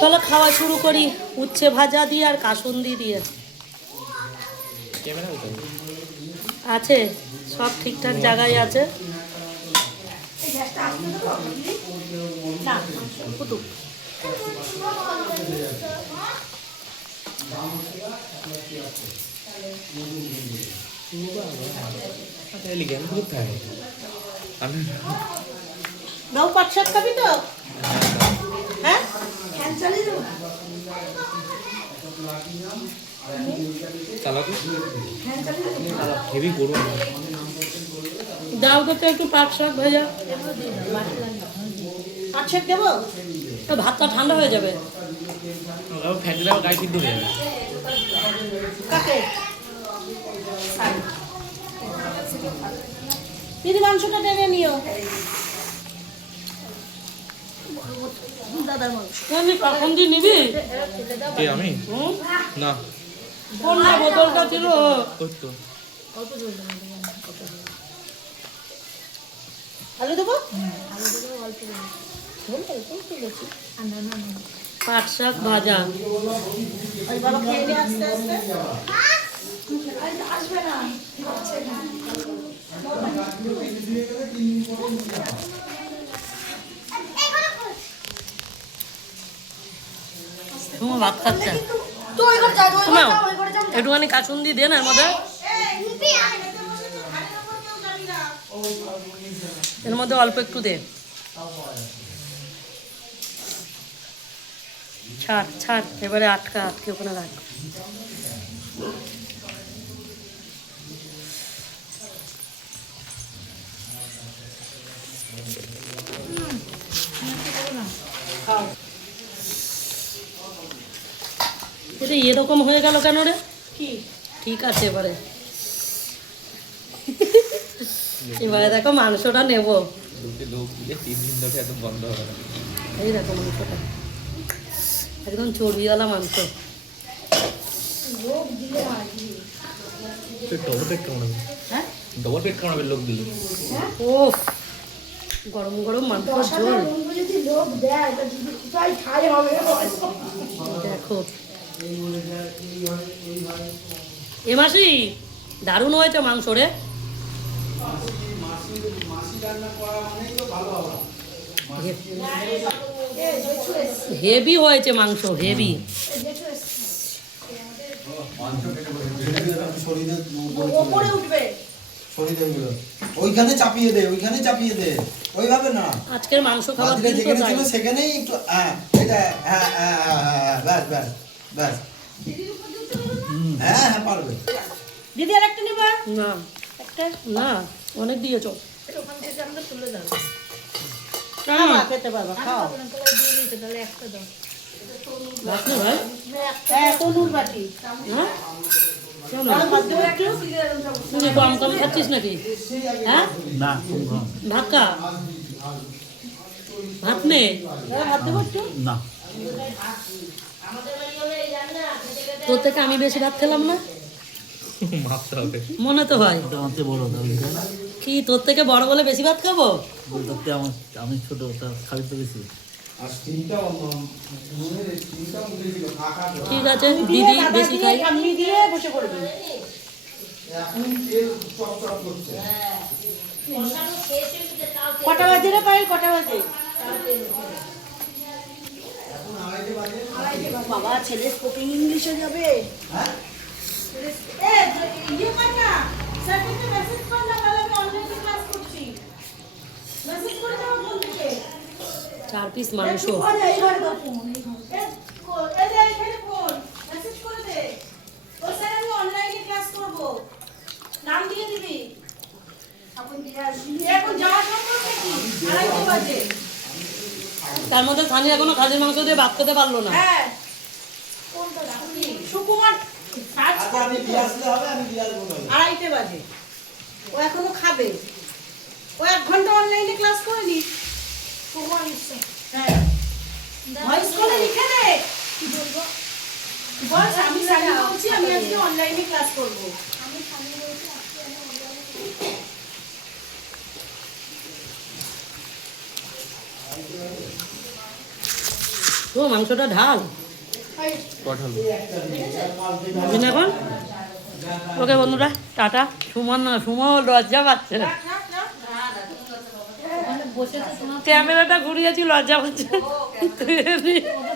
চলো খাওয়া শুরু করি, উচ্ছে ভাজা দিয়ে আর কাসুন্দি দিয়ে। আছে, সব ঠিকঠাক জায়গায় আছে। দাও, পাট শাক খাবি তো? হ্যাঁ, ফ্যান চালিয়ে দেবো। দাও তো একটু পাট শাক ভাজা। পাট শাক দেবো? ভাতটা ঠান্ডা হয়ে যাবে। দিদি মাংসটা টেনে নিও। দাদার মাংস কখন দিয়ে নিবি? আমি না, কোনটা বোতলটা ছিল? আলু দেবো? পাট শাক ভাজা। বাবা খেয়ে নিয়ে আস্তে আস্তে আসবে না। তোমার ভাত খাচ্ছে একটুখানি কাসুন্দি দে না এর মধ্যে। এর মধ্যে অল্প একটু দে। ছাড় ছাড়, এবারে আটকে ওখানে রাখ। এটা এরকম হয়ে গেল কেন রে? কি ঠিক আছে এবারে? এবারে দেখো মাংসটা নেব। এই দেখো মাংসটা একদম চর্বিওয়ালা মাংস। ও গরম গরম মাংস ঝোল দেখো। এ মাসি দারুণ হয়েছে মাংস রে। হেভি হয়েছে মাংস, হেভি। ওইখানে চাপিয়ে দে, ওইখানে চাপিয়ে দে, ওইভাবে না। আজকের মাংস খাবার দিন তো যেখানে ছিল সেখানেই একটু এটা ব্যাস ব্যাস ব্যাস। হ্যাঁ হ্যাঁ পারবে। দিদি আর একটা নেবা? না একটা না, অনেক দিয়েছ। ওখান থেকে আমরা তুলে দাও। খেতে পারবা, খাও। তাহলে একটা দাও। ভাই হ্যাঁ, তনুর বাটি। হ্যাঁ তুই কম কম খাচ্ছিস নাকি? হ্যাঁ ভাত খা, ভাত নে। ভাত দেবো একটু না। তোর থেকে আমি বেশি ভাত খেলাম না, মনে তো হয়। কি তোর থেকে বড় বলে বেশি ভাত খাবো? আমি ছোট, খাবি তো বেশি। ঠিক আছে দিদি বেশি খাই। বসে পড়বি। কটা বাজে রে পায়েল? কটা বাজে? বাবা ছেলে স্পোকেন ইংলিশে যাবে। চার পিস মাংস। তার মধ্যে খানি এখনো খাসির মাংস দিয়ে ভাত খেতে পারলো না। সুকুমার 2:30 বাজে, ও এখনো খাবে। ও 1 ঘন্টা অনলাইনে ক্লাস করেনি। হ্যাঁ ভয়েস কলে লিখে দে। কি বলবো বল? আমি সানি বলছি, আমি আজকে অনলাইনে ক্লাস করব। আমি সানি বলছি তো মাংসটা ঢাল কাঁঠাল বুঝলেন এখন। ওকে বন্ধুরা টাটা। সুমন লজ্জা পাচ্ছে, ক্যামেরাটা ঘুরিয়েছি লজ্জা পাচ্ছে।